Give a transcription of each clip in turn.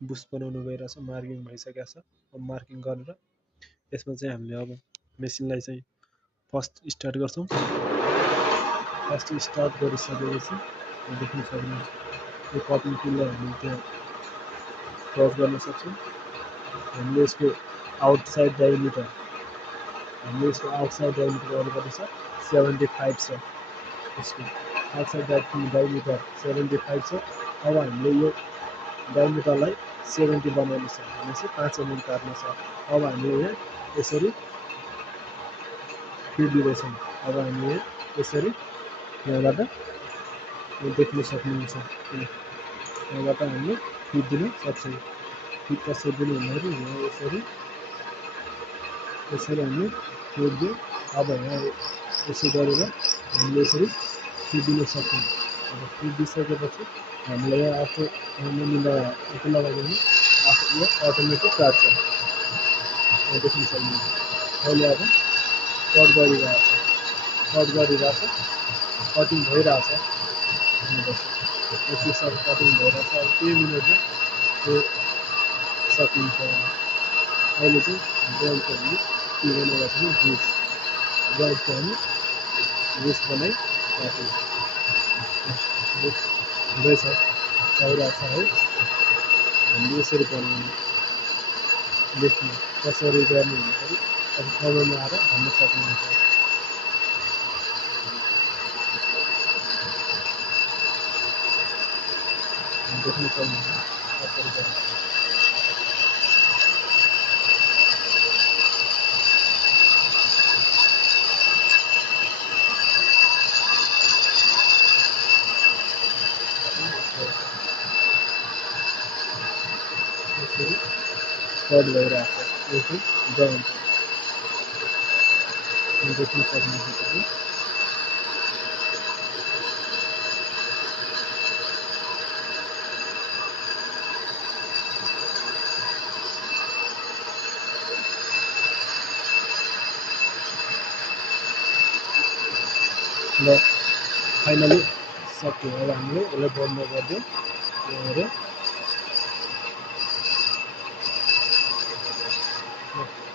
Boost बनाउनु गइरहेछ, marking भइसकेको छ। अब मार्किङ गरेर यसमा चाहिँ हामीले अब मेसिनलाई चाहिँ फर्स्ट स्टार्ट गर्छौँ। फर्स्ट स्टार्ट गरिसकेपछि देख्न सक्नुहुन्छ यो कपिङ टुललाई हामीले त्यहाँ क्रस गर्न सक्छौँ। हामीले यसको आउटसाइड डायमिटर गर्नुपर्ने छ 75 छ। यसको आउटसाइड डायमिटर 75 छ। अब हामीले यो डायमिटरलाई 70 बनाउनु छ भनेपछि 5 mm काट्नु छ। अब हामीले यहाँ यसरी फिट दिँदैछौँ। अब हामीले यसरी यहाँबाट देख्न सक्नुहुन्छ, यहाँबाट हामीले फिट दिन सक्छौँ। फिट कसरी दिनु भन्दाखेरि यहाँ यसरी हामीले फिट दियो। अब यहाँ यसो गरेर हामीले यसरी फिट दिन सक्छौँ। अब फिट दिइसकेपछि हामीले यहाँ आफू आफू लगाइदिनु आफू यो अटोमेटिक काट्छ। देख्न सक्नुहुन्छ अहिले अब कट गरिरहेछ, कटिङ भइरहेछ। यति सब कटिङ भइरहेछ। अब केही मिनटमा त्यो सकिन्छ। अहिले चाहिँ जइन्टको हामी के बनाइरहेको छौँ, जइन्टको हामी बुस्ट बनाइ राखेको छ। बुस्ट हुँदैछ, भइरहेछ है। हामीले यसरी बनाउनु देख्नु कसरी गर्ने भन्दाखेरि अब कमेन्टमा आएर भन्न सक्नुहुन्छ। देख्न सक्नुहुन्छ कसरी गर्ने। कट भइरहेछ यो चाहिँ जइन्ट देख्न सक्नुहुन्छ। ल फाइनली सक्यो। अब हामीले यसलाई बन्द गरिदिउँ।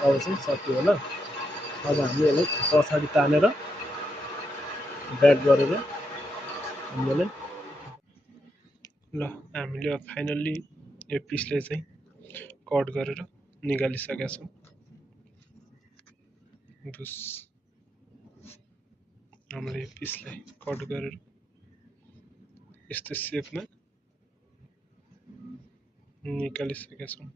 अब चाहिँ सक्यो होला। अब हामीले यसलाई पछाडि तानेर ब्याक गरेर हामीले फाइनल्ली यो पिसले चाहिँ कट गरेर निकालिसकेका छौँ। बस हामीले यो पिसलाई कट गरेर यस्तो सेपमा निकालिसकेका छौँ।